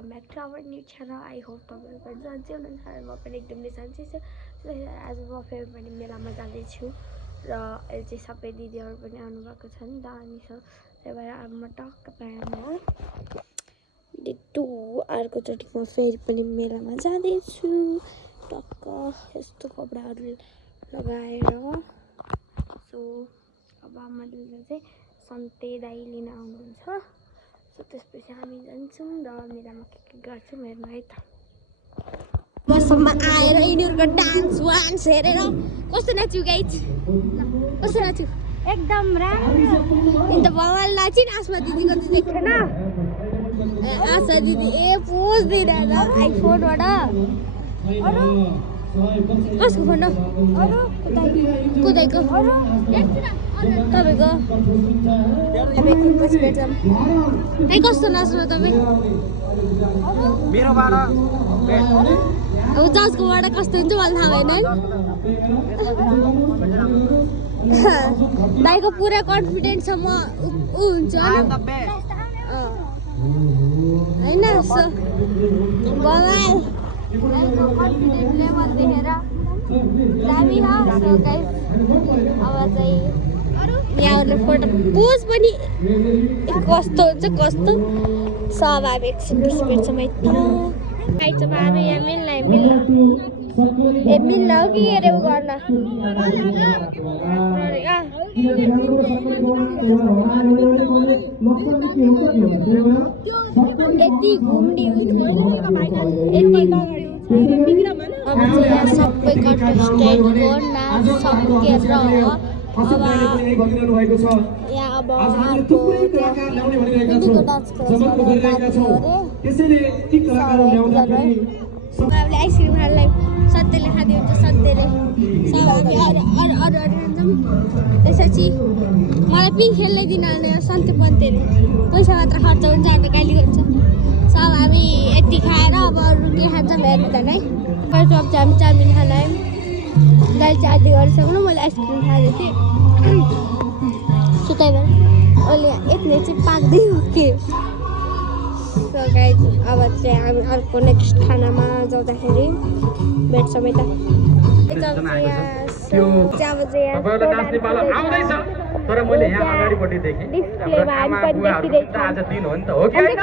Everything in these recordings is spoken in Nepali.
Welcome back to our new channel. I hope तपाईँहरू सन्चै हुनुहुन्छ र म पनि एकदमै सन्चै छु। आज म फेरि पनि मेलामा जाँदैछु र अहिले चाहिँ सबै दिदीहरू पनि आउनुभएको छ नि त, अनि त्यही भएर अब म टक्क पाएँ अर्कोचोटि म फेरि पनि मेलामा जाँदैछु। टक्क यस्तो कपडाहरू लगाएर सो अब मैले चाहिँ सन्ते दाइ लिन आउनुहुन्छ। सो त्यसपछि हामी जान्छौँ र मेलामा के गर्छौँ हेर्नु है त। बसमा आएर यिनीहरूको डान्स वान्स हेरेर कस्तो नाच्यो गाइज, कस्तो नाच्यो एकदम राम्रो। इन त बवाल नाचिन। आसमा दिदीको चाहिँ देखेन, आशा दिदी ए पोज दिइरहेछ आइफोनबाट। कसको फोन हो? कुदैको तपाईँको। पछि भेट्छौँ। कस्तो नाच्नु तपाईँ? मेरोबाट अब जजकोबाट कस्तो हुन्छ मलाई थाहा भएन। दाइको पुरा कन्फिडेन्ट छ म ऊ हुन्छ होइन। बवाल कन्फिडेन्ट लेभल देखेर दामी हो। सो गाइस अब चाहिँ यहाँहरूले फोटो पोज पनि कस्तो हुन्छ कस्तो सब अब एकछिन पछि भेट्छौँ है त। आइज अब हामी यहाँ मिल्न ए मिल्न हो कि अरे उ गर्न यति घुम्ने अब चाहिँ यहाँ सबै कन्टेस्टेन्टको नाच सकेर अब यहाँ अब अर्को दिदीको डान्स क्लास आइसक्रिम खानलाई सत्यले खाँदिन्छ। सत्यले सब हामी अरू खान्छौँ। त्यसपछि मलाई पिङ खेल्नै दिनहाल्ने सन्ते पन्तेले पैसा मात्र खर्च हुन्छ हामी गाली गर्छ। सब हामी यति खाएर अब अरू के खान्छौँ हेर्नु त है। अब चाहिँ हामी चाउमिन खान आयौँ। दाइल चाहिँ आधी गरिसक्नु, मैले आइसक्रिम खाँदै थिएँ। सो त्यही भएर अहिले यतिले चाहिँ पाक्दै हो के। सो गाइज अब चाहिँ हामी अर्को नेक्स्ट खानामा जाँदाखेरि भेट्छौँ है त। तर मैले यहाँ अगाडिपट्टि देखेँ आज दिन हो नि त, हो कि होइन?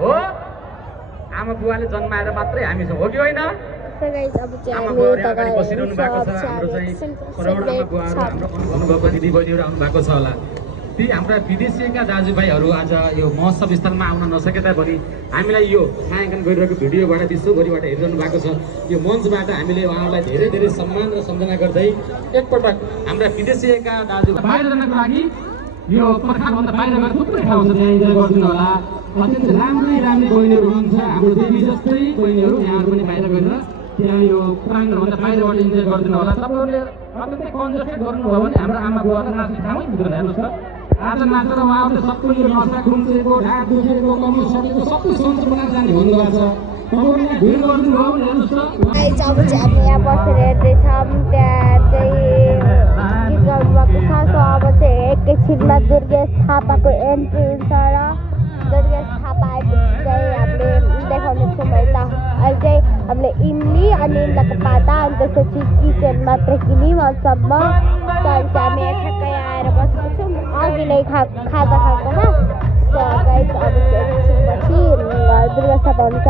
हो, आमा बुवाले जन्माएर मात्रै हामी छौँ, हो कि होइन? आमा बुवाहरू अगाडि बसिरहनु भएको छ। हाम्रो चाहिँ करोडौँ आमा बुवाहरू हाम्रो भन्नुभएको दिदीबहिनीहरू आउनु भएको छ होला। ती हाम्रा विदेशीका दाजुभाइहरू आज यो महोत्सव स्थलमा आउन नसके तापनि हामीलाई यो छायाङ्कन गरिरहेको भिडियोबाट विश्वभरिबाट हेरिरहनु भएको छ। यो मञ्चबाट हामीले उहाँहरूलाई धेरै धेरै सम्मान र सम्झना गर्दै एकपटक हाम्रा विदेशीका दाजुभाइ बाहिर जानको लागि यो पर्खालभन्दा बाहिर गएर थुप्रै ठाउँ छ, त्यहाँ इन्जोय गरिदिनु होला। अत्यन्त राम्रै बहिनीहरू हुनुहुन्छ, हाम्रो देवी जस्तै बहिनीहरू। यहाँहरू पनि बाहिर गएर त्यहाँ यो प्राङ्गणभन्दा बाहिरबाट इन्जोय गरिदिनु होला। तपाईँहरूले अत्यन्तै कन्जस्टेड गर्नुभयो भने हाम्रो आमा बुवालाई नाच्ने ठाउँै हुँदैन। हेर्नुहोस् त, आज नाचेर उहाँहरूले सबैले नसा खुम्चेको ढाड दुखेको कमी सकेको सबै सन्चो बनाएर जाने भन्नुभएको छ। तपाईँहरूले भिड गरिदिनु भयो भने हेर्नुहोस् त। अब चाहिँ हामी यहाँ बसेर हेर्दैछौँ, त्यहाँ चाहिँ गीत गाउनुभएको छ। सो अब चाहिँ एकैछिनमा दुर्गेश थापाको एन्ट्री हुन्छ र दुर्गेश थापा आएपछि चाहिँ हामीले देखाउनेछौँ है त। अहिले चाहिँ हामीले इमली अनि इमलाको पाता अनि त्यसपछि किचन मात्रै किन्यौँ अहिलेसम्म। त्यहाँदेखि हामी ठ्याक्कै आएर बसेको छौँ अघि नै खाजा खाएकोमा। सो गाइस अब चाहिँ एकछिनपछि दुर्गेश थापा हुन्छ